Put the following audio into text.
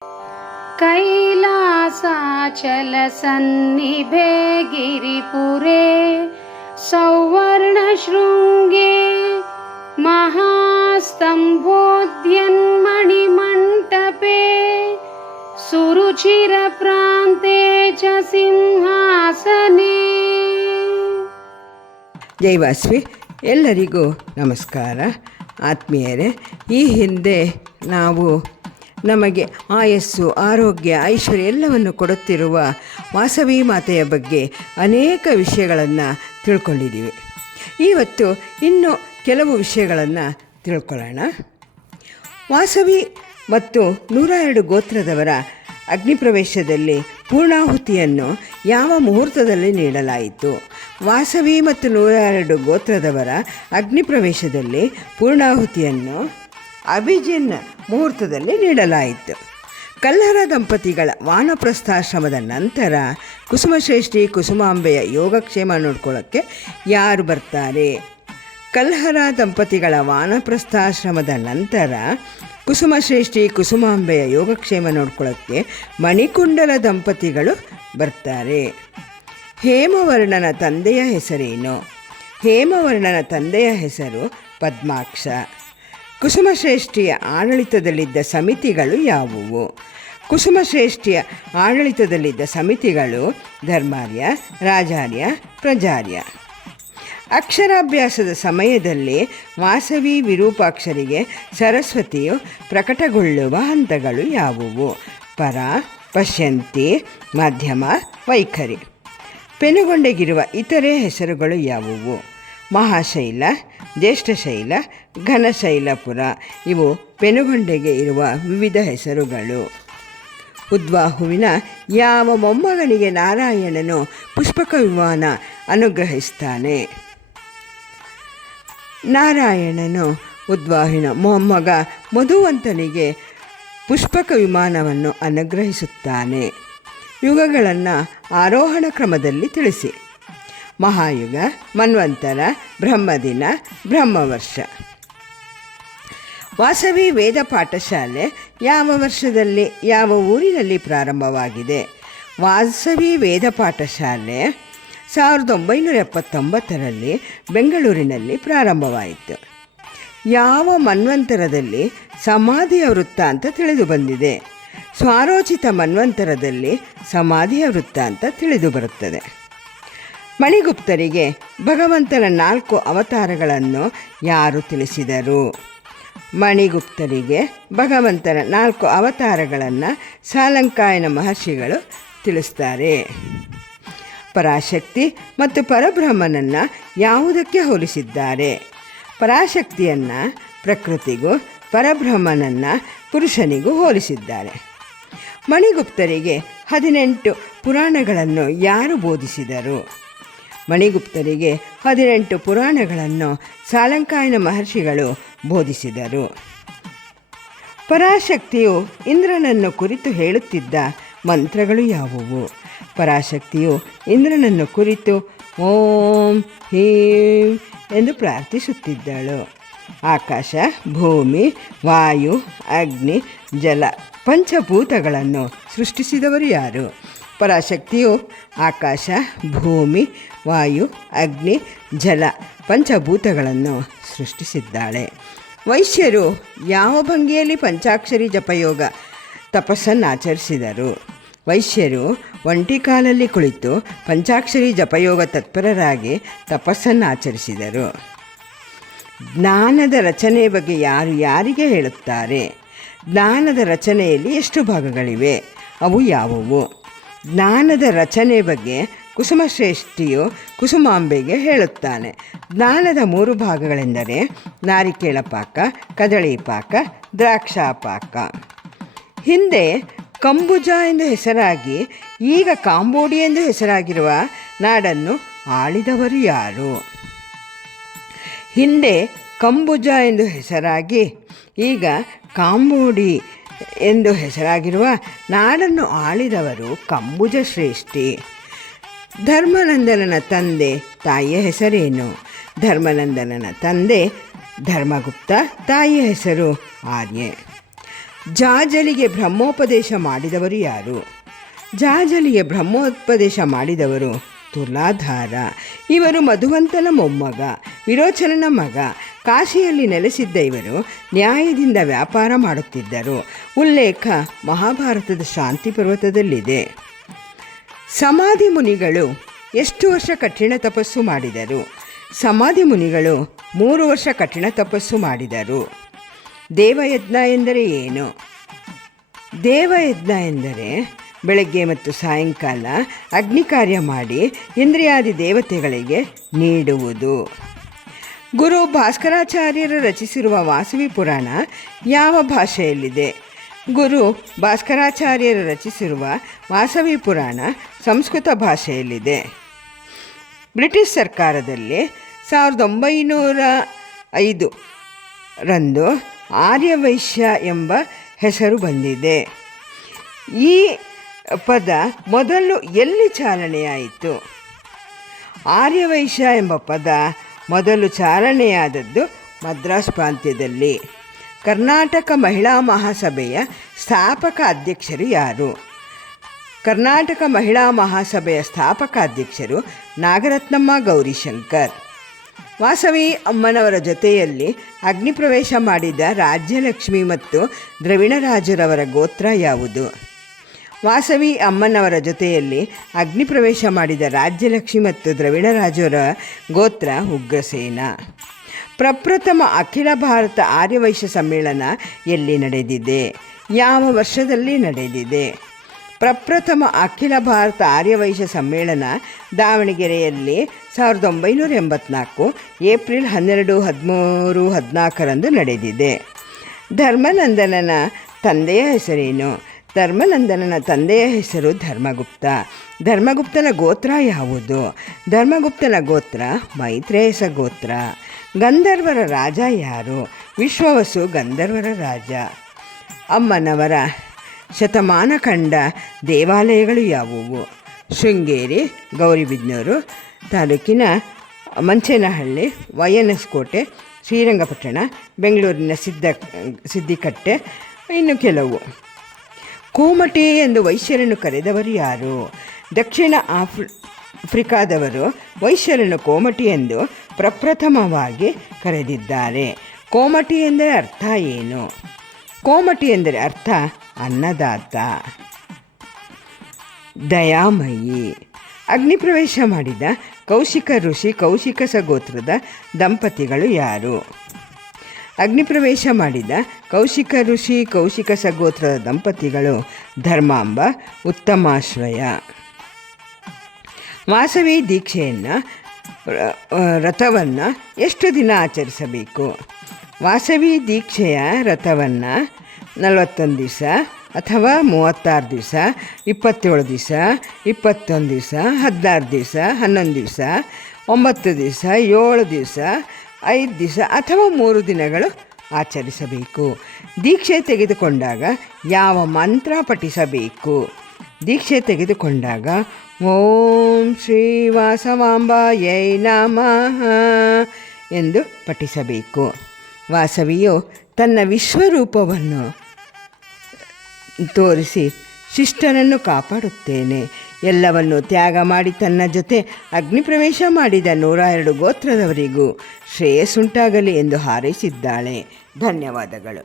कैलासाचलसन्निभे गिरिपुरे सौवर्णशृङ्गे महास्तम्भोद्यन्मणिमण्टपे सुरुचिरप्रान्ते च सिंहासने. ಜೈ ವಾಸವಿ. ಎಲ್ಲರಿಗೂ ನಮಸ್ಕಾರ ಆತ್ಮೀಯರೇ. ಈ ಹಿಂದೆ ನಾವು ನಮಗೆ ಆಯಸ್ಸು, ಆರೋಗ್ಯ, ಐಶ್ವರ್ಯ ಎಲ್ಲವನ್ನು ಕೊಡುತ್ತಿರುವ ವಾಸವಿ ಮಾತೆಯ ಬಗ್ಗೆ ಅನೇಕ ವಿಷಯಗಳನ್ನು ತಿಳ್ಕೊಂಡಿದ್ದೀವಿ. ಇವತ್ತು ಇನ್ನು ಕೆಲವು ವಿಷಯಗಳನ್ನು ತಿಳ್ಕೊಳ್ಳೋಣ. ವಾಸವಿ ಮತ್ತು 102 ಗೋತ್ರದವರ ಅಗ್ನಿಪ್ರವೇಶದಲ್ಲಿ ಪೂರ್ಣಾಹುತಿಯನ್ನು ಯಾವ ಮುಹೂರ್ತದಲ್ಲಿ ನೀಡಲಾಯಿತು? ವಾಸವಿ ಮತ್ತು 102 ಗೋತ್ರದವರ ಅಗ್ನಿಪ್ರವೇಶದಲ್ಲಿ ಪೂರ್ಣಾಹುತಿಯನ್ನು ಅಭಿಜಿನ್ ಮುಹೂರ್ತದಲ್ಲಿ ನೀಡಲಾಯಿತು. ಕಲ್ಹರ ದಂಪತಿಗಳ ವಾನಪ್ರಸ್ಥಾಶ್ರಮದ ನಂತರ ಕುಸುಮಶ್ರೇಷ್ಠಿ ಕುಸುಮಾಂಬೆಯ ಯೋಗಕ್ಷೇಮ ನೋಡ್ಕೊಳ್ಳೋಕ್ಕೆ ಯಾರು ಬರ್ತಾರೆ? ಕಲ್ಹರ ದಂಪತಿಗಳ ವಾನಪ್ರಸ್ಥಾಶ್ರಮದ ನಂತರ ಕುಸುಮಶ್ರೇಷ್ಠಿ ಕುಸುಮಾಂಬೆಯ ಯೋಗಕ್ಷೇಮ ನೋಡ್ಕೊಳ್ಳೋಕ್ಕೆ ಮಣಿಕುಂಡಲ ದಂಪತಿಗಳು ಬರ್ತಾರೆ. ಹೇಮವರ್ಣನ ತಂದೆಯ ಹೆಸರೇನು? ಹೇಮವರ್ಣನ ತಂದೆಯ ಹೆಸರು ಪದ್ಮಾಕ್ಷ. ಕುಸುಮಶ್ರೇಷ್ಠಿಯ ಆಡಳಿತದಲ್ಲಿದ್ದ ಸಮಿತಿಗಳು ಯಾವುವು? ಕುಸುಮಶ್ರೇಷ್ಠಿಯ ಆಡಳಿತದಲ್ಲಿದ್ದ ಸಮಿತಿಗಳು ಧರ್ಮಾರ್ಯ, ರಾಜಾರ್ಯ, ಪ್ರಜಾರ್ಯ. ಅಕ್ಷರಾಭ್ಯಾಸದ ಸಮಯದಲ್ಲಿ ವಾಸವಿ ವಿರೂಪಾಕ್ಷರಿಗೆ ಸರಸ್ವತಿಯು ಪ್ರಕಟಗೊಳ್ಳುವ ಹಂತಗಳು ಯಾವುವು? ಪರ, ಪಶ್ಯಂತಿ, ಮಧ್ಯಮ, ವೈಖರಿ. ಪೆನುಗೊಂಡೆಗಿರುವ ಇತರೆ ಹೆಸರುಗಳು ಯಾವುವು? ಮಹಾಶೈಲ, ಜ್ಯೇಷ್ಠಶೈಲ, ಘನಶೈಲಪುರ. ಇವು ಪೆನುಗೊಂಡೆಗೆ ಇರುವ ವಿವಿಧ ಹೆಸರುಗಳು. ಉದ್ವಾಹುವಿನ ಯಾವ ಮೊಮ್ಮಗನಿಗೆ ನಾರಾಯಣನು ಪುಷ್ಪಕ ವಿಮಾನ ಅನುಗ್ರಹಿಸ್ತಾನೆ? ನಾರಾಯಣನು ಉದ್ವಾಹುವಿನ ಮೊಮ್ಮಗ ಮಧುವಂತನಿಗೆ ಪುಷ್ಪಕ ವಿಮಾನವನ್ನು ಅನುಗ್ರಹಿಸುತ್ತಾನೆ. ಯುಗಗಳನ್ನು ಆರೋಹಣ ಕ್ರಮದಲ್ಲಿ ತಿಳಿಸಿ. ಮಹಾಯುಗ, ಮನ್ವಂತರ, ಬ್ರಹ್ಮದಿನ, ಬ್ರಹ್ಮವರ್ಷ. ವಾಸವಿ ವೇದ ಪಾಠಶಾಲೆ ಯಾವ ವರ್ಷದಲ್ಲಿ, ಯಾವ ಊರಿನಲ್ಲಿ ಪ್ರಾರಂಭವಾಗಿದೆ? ವಾಸವಿ ವೇದ ಪಾಠಶಾಲೆ 1979ರಲ್ಲಿ ಬೆಂಗಳೂರಿನಲ್ಲಿ ಪ್ರಾರಂಭವಾಯಿತು. ಯಾವ ಮನ್ವಂತರದಲ್ಲಿ ಸಮಾಧಿಯ ವೃತ್ತಾಂತ ತಿಳಿದು ಬಂದಿದೆ? ಸ್ವಾರೋಚಿತ ಮನ್ವಂತರದಲ್ಲಿ ಸಮಾಧಿಯ ವೃತ್ತಾಂತ ತಿಳಿದು ಬರುತ್ತದೆ. ಮಣಿಗುಪ್ತರಿಗೆ ಭಗವಂತನ 4 ಅವತಾರಗಳನ್ನು ಯಾರು ತಿಳಿಸಿದರು? ಮಣಿಗುಪ್ತರಿಗೆ ಭಗವಂತನ 4 ಅವತಾರಗಳನ್ನು ಸಾಲಂಕಾಯನ ಮಹರ್ಷಿಗಳು ತಿಳಿಸ್ತಾರೆ. ಪರಾಶಕ್ತಿ ಮತ್ತು ಪರಬ್ರಹ್ಮನನ್ನು ಯಾವುದಕ್ಕೆ ಹೋಲಿಸಿದ್ದಾರೆ? ಪರಾಶಕ್ತಿಯನ್ನು ಪ್ರಕೃತಿಗೂ, ಪರಬ್ರಹ್ಮನನ್ನು ಪುರುಷನಿಗೂ ಹೋಲಿಸಿದ್ದಾರೆ. ಮಣಿಗುಪ್ತರಿಗೆ 18 ಪುರಾಣಗಳನ್ನು ಯಾರು ಬೋಧಿಸಿದರು? ಮಣಿಗುಪ್ತರಿಗೆ 18 ಪುರಾಣಗಳನ್ನು ಸಾಲಂಕಾಯನ ಮಹರ್ಷಿಗಳು ಬೋಧಿಸಿದರು. ಪರಾಶಕ್ತಿಯು ಇಂದ್ರನನ್ನು ಕುರಿತು ಹೇಳುತ್ತಿದ್ದ ಮಂತ್ರಗಳು ಯಾವುವು? ಪರಾಶಕ್ತಿಯು ಇಂದ್ರನನ್ನು ಕುರಿತು ಓಂ ಹೀಂ ಎಂದು ಪ್ರಾರ್ಥಿಸುತ್ತಿದ್ದಳು. ಆಕಾಶ, ಭೂಮಿ, ವಾಯು, ಅಗ್ನಿ, ಜಲ ಪಂಚಭೂತಗಳನ್ನು ಸೃಷ್ಟಿಸಿದವರು ಯಾರು? ಪರಾಶಕ್ತಿಯು ಆಕಾಶ, ಭೂಮಿ, ವಾಯು, ಅಗ್ನಿ, ಜಲ ಪಂಚಭೂತಗಳನ್ನು ಸೃಷ್ಟಿಸಿದ್ದಾಳೆ. ವೈಶ್ಯರು ಯಾವ ಭಂಗಿಯಲ್ಲಿ ಪಂಚಾಕ್ಷರಿ ಜಪಯೋಗ ತಪಸ್ಸನ್ನು ಆಚರಿಸಿದರು? ವೈಶ್ಯರು ಒಂಟಿ ಕಾಲಲ್ಲಿ ಕುಳಿತು ಪಂಚಾಕ್ಷರಿ ಜಪಯೋಗ ತತ್ಪರರಾಗಿ ತಪಸ್ಸನ್ನು ಆಚರಿಸಿದರು. ಜ್ಞಾನದ ರಚನೆ ಬಗ್ಗೆ ಯಾರು ಯಾರಿಗೆ ಹೇಳುತ್ತಾರೆ? ಜ್ಞಾನದ ರಚನೆಯಲ್ಲಿ ಎಷ್ಟು ಭಾಗಗಳಿವೆ? ಅವು ಯಾವುವು? ಜ್ಞಾನದ ರಚನೆ ಬಗ್ಗೆ ಕುಸುಮಶ್ರೇಷ್ಠಿಯು ಕುಸುಮಾಂಬೆಗೆ ಹೇಳುತ್ತಾನೆ. ಜ್ಞಾನದ 3 ಭಾಗಗಳೆಂದರೆ ನಾರಿಕೇಳ ಪಾಕ, ಕದಳಿ ಪಾಕ, ದ್ರಾಕ್ಷಾಪಾಕ. ಹಿಂದೆ ಕಂಬುಜ ಎಂದು ಹೆಸರಾಗಿ ಈಗ ಕಾಂಬೋಡಿ ಎಂದು ಹೆಸರಾಗಿರುವ ನಾಡನ್ನು ಆಳಿದವರು ಯಾರು? ಹಿಂದೆ ಕಂಬುಜ ಎಂದು ಹೆಸರಾಗಿ ಈಗ ಕಾಂಬೋಡಿ ಎಂದು ಹೆಸರಾಗಿರುವ ನಾಡನ್ನು ಆಳಿದವರು ಕಂಬುಜ ಶ್ರೇಷ್ಠಿ. ಧರ್ಮನಂದನನ ತಂದೆ ತಾಯಿಯ ಹೆಸರೇನು? ಧರ್ಮನಂದನನ ತಂದೆ ಧರ್ಮಗುಪ್ತ, ತಾಯಿಯ ಹೆಸರು ಆರ್ಯೆ. ಜಾಜಲಿಗೆ ಬ್ರಹ್ಮೋಪದೇಶ ಮಾಡಿದವರು ಯಾರು? ಜಾಜಲಿಗೆ ಬ್ರಹ್ಮೋಪದೇಶ ಮಾಡಿದವರು ತುಲಾಧಾರ. ಇವರು ಮಧುವಂತನ ಮೊಮ್ಮಗ, ವಿರೋಚನನ ಮಗ. ಕಾಶಿಯಲ್ಲಿ ನೆಲೆಸಿದ್ದ ಇವರು ನ್ಯಾಯದಿಂದ ವ್ಯಾಪಾರ ಮಾಡುತ್ತಿದ್ದರು. ಉಲ್ಲೇಖ ಮಹಾಭಾರತದ ಶಾಂತಿ ಪರ್ವತದಲ್ಲಿದೆ. ಸಮಾಧಿ ಮುನಿಗಳು ಎಷ್ಟು ವರ್ಷ ಕಠಿಣ ತಪಸ್ಸು ಮಾಡಿದರು? ಸಮಾಧಿ ಮುನಿಗಳು 3 ವರ್ಷ ಕಠಿಣ ತಪಸ್ಸು ಮಾಡಿದರು. ದೇವಯಜ್ಞ ಎಂದರೆ ಏನು? ದೇವಯಜ್ಞ ಎಂದರೆ ಬೆಳಗ್ಗೆ ಮತ್ತು ಸಾಯಂಕಾಲ ಅಗ್ನಿ ಕಾರ್ಯ ಮಾಡಿ ಇಂದ್ರಿಯಾದಿ ದೇವತೆಗಳಿಗೆ ನೀಡುವುದು. ಗುರು ಭಾಸ್ಕರಾಚಾರ್ಯರು ರಚಿಸಿರುವ ವಾಸವಿ ಪುರಾಣ ಯಾವ ಭಾಷೆಯಲ್ಲಿದೆ? ಗುರು ಭಾಸ್ಕರಾಚಾರ್ಯರು ರಚಿಸಿರುವ ವಾಸವಿ ಪುರಾಣ ಸಂಸ್ಕೃತ ಭಾಷೆಯಲ್ಲಿದೆ. ಬ್ರಿಟಿಷ್ ಸರ್ಕಾರದಲ್ಲಿ 1905 ರಂದು ಆರ್ಯವೈಶ್ಯ ಎಂಬ ಹೆಸರು ಬಂದಿದೆ. ಈ ಪದ ಮೊದಲು ಎಲ್ಲಿ ಚಾಲನೆಯಾಯಿತು? ಆರ್ಯವೈಶ್ಯ ಎಂಬ ಪದ ಮೊದಲು ಚಾಲನೆಯಾದದ್ದು ಮದ್ರಾಸ್ ಪ್ರಾಂತ್ಯದಲ್ಲಿ. ಕರ್ನಾಟಕ ಮಹಿಳಾ ಮಹಾಸಭೆಯ ಸ್ಥಾಪಕ ಅಧ್ಯಕ್ಷರು ಯಾರು? ಕರ್ನಾಟಕ ಮಹಿಳಾ ಮಹಾಸಭೆಯ ಸ್ಥಾಪಕ ಅಧ್ಯಕ್ಷರು ನಾಗರತ್ನಮ್ಮ ಗೌರಿಶಂಕರ್. ವಾಸವಿ ಅಮ್ಮನವರ ಜೊತೆಯಲ್ಲಿ ಅಗ್ನಿಪ್ರವೇಶ ಮಾಡಿದ ರಾಜ್ಯಲಕ್ಷ್ಮಿ ಮತ್ತು ದ್ರವಿಣರಾಜರವರ ಗೋತ್ರ ಯಾವುದು? ವಾಸವಿ ಅಮ್ಮನವರ ಜೊತೆಯಲ್ಲಿ ಅಗ್ನಿಪ್ರವೇಶ ಮಾಡಿದ ರಾಜ್ಯಲಕ್ಷ್ಮಿ ಮತ್ತು ದ್ರವಿಣರಾಜರ ಗೋತ್ರ ಉಗ್ರಸೇನ. ಪ್ರಪ್ರಥಮ ಅಖಿಲ ಭಾರತ ಆರ್ಯವೈಶ್ಯ ಸಮ್ಮೇಳನ ಎಲ್ಲಿ ನಡೆದಿದೆ? ಯಾವ ವರ್ಷದಲ್ಲಿ ನಡೆದಿದೆ? ಪ್ರಪ್ರಥಮ ಅಖಿಲ ಭಾರತ ಆರ್ಯವೈಶ್ಯ ಸಮ್ಮೇಳನ ದಾವಣಗೆರೆಯಲ್ಲಿ 1984 ಏಪ್ರಿಲ್ 12, 13, 14ರಂದು ನಡೆದಿದೆ. ಧರ್ಮನಂದನನ ತಂದೆಯ ಹೆಸರೇನು? ಧರ್ಮನಂದನನ ತಂದೆಯ ಹೆಸರು ಧರ್ಮಗುಪ್ತ. ಧರ್ಮಗುಪ್ತನ ಗೋತ್ರ ಯಾವುದು? ಧರ್ಮಗುಪ್ತನ ಗೋತ್ರ ಮೈತ್ರೇಯಸ ಗೋತ್ರ. ಗಂಧರ್ವರ ರಾಜ ಯಾರು? ವಿಶ್ವವಸು ಗಂಧರ್ವರ ರಾಜ. ಅಮ್ಮನವರ ಶತಮಾನ ಕಂಡ ದೇವಾಲಯಗಳು ಯಾವುವು? ಶೃಂಗೇರಿ, ಗೌರಿಬಿದನೂರು ತಾಲೂಕಿನ ಮಂಚೇನಹಳ್ಳಿ, YNS ಕೋಟೆ, ಶ್ರೀರಂಗಪಟ್ಟಣ, ಬೆಂಗಳೂರಿನ ಸಿದ್ದಿಕಟ್ಟೆ, ಇನ್ನು ಕೆಲವು. ಕೋಮಟಿ ಎಂದು ವೈಶ್ಯರನ್ನು ಕರೆದವರು ಯಾರು? ದಕ್ಷಿಣ ಆಫ್ರಿಕಾದವರು ವೈಶ್ಯರನ್ನು ಕೋಮಟಿ ಎಂದು ಪ್ರಪ್ರಥಮವಾಗಿ ಕರೆದಿದ್ದಾರೆ. ಕೋಮಟಿ ಎಂದರೆ ಅರ್ಥ ಏನು? ಕೋಮಟಿ ಎಂದರೆ ಅರ್ಥ ಅನ್ನದಾತ, ದಯಾಮಯಿ. ಅಗ್ನಿಪ್ರವೇಶ ಮಾಡಿದ ಕೌಶಿಕ ಋಷಿ ಕೌಶಿಕಸ ಗೋತ್ರದ ದಂಪತಿಗಳು ಯಾರು? ಅಗ್ನಿಪ್ರವೇಶ ಮಾಡಿದ ಕೌಶಿಕ ಋಷಿ ಕೌಶಿಕಸ ಗೋತ್ರದ ದಂಪತಿಗಳು ಧರ್ಮಾಂಬ, ಉತ್ತಮಾಶ್ವಯ. ವಾಸವಿ ದೀಕ್ಷೆಯನ್ನು ವ್ರತವನ್ನು ಎಷ್ಟು ದಿನ ಆಚರಿಸಬೇಕು? ವಾಸವಿ ದೀಕ್ಷೆಯ ವ್ರತವನ್ನು 41 ದಿವಸ ಅಥವಾ 36 ದಿವಸ, 27 ದಿವಸ, 21 ದಿವಸ, 16 ದಿವಸ, 11 ದಿವಸ, 9 ದಿವಸ, 7 ದಿವಸ, 5 ದಿವಸ ಅಥವಾ 3 ದಿನಗಳು ಆಚರಿಸಬೇಕು. ದೀಕ್ಷೆ ತೆಗೆದುಕೊಂಡಾಗ ಯಾವ ಮಂತ್ರ ಪಠಿಸಬೇಕು? ದೀಕ್ಷೆ ತೆಗೆದುಕೊಂಡಾಗ ಓಂ ಶ್ರೀ ವಾಸವಾಂಬಾಯೈ ನಮಃ ಎಂದು ಪಠಿಸಬೇಕು. ವಾಸವಿಯು ತನ್ನ ವಿಶ್ವರೂಪವನ್ನು ತೋರಿಸಿ ಶಿಷ್ಟರನ್ನು ಕಾಪಾಡುತ್ತೇನೆ, ಎಲ್ಲವನ್ನು ತ್ಯಾಗ ಮಾಡಿ ತನ್ನ ಜೊತೆ ಅಗ್ನಿಪ್ರವೇಶ ಮಾಡಿದ 102 ಗೋತ್ರದವರಿಗೂ ಶ್ರೇಯಸ್ಸುಂಟಾಗಲಿ ಎಂದು ಹಾರೈಸಿದ್ದಾಳೆ. ಧನ್ಯವಾದಗಳು.